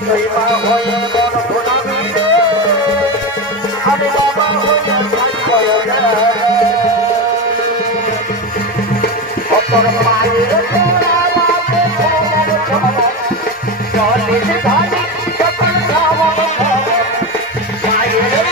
যতই মা হয়ে মন ভোলাবি রে আমি বাবা হয়ে অপর মায়ের চলে ধানি যখন খাওয়া মায়ের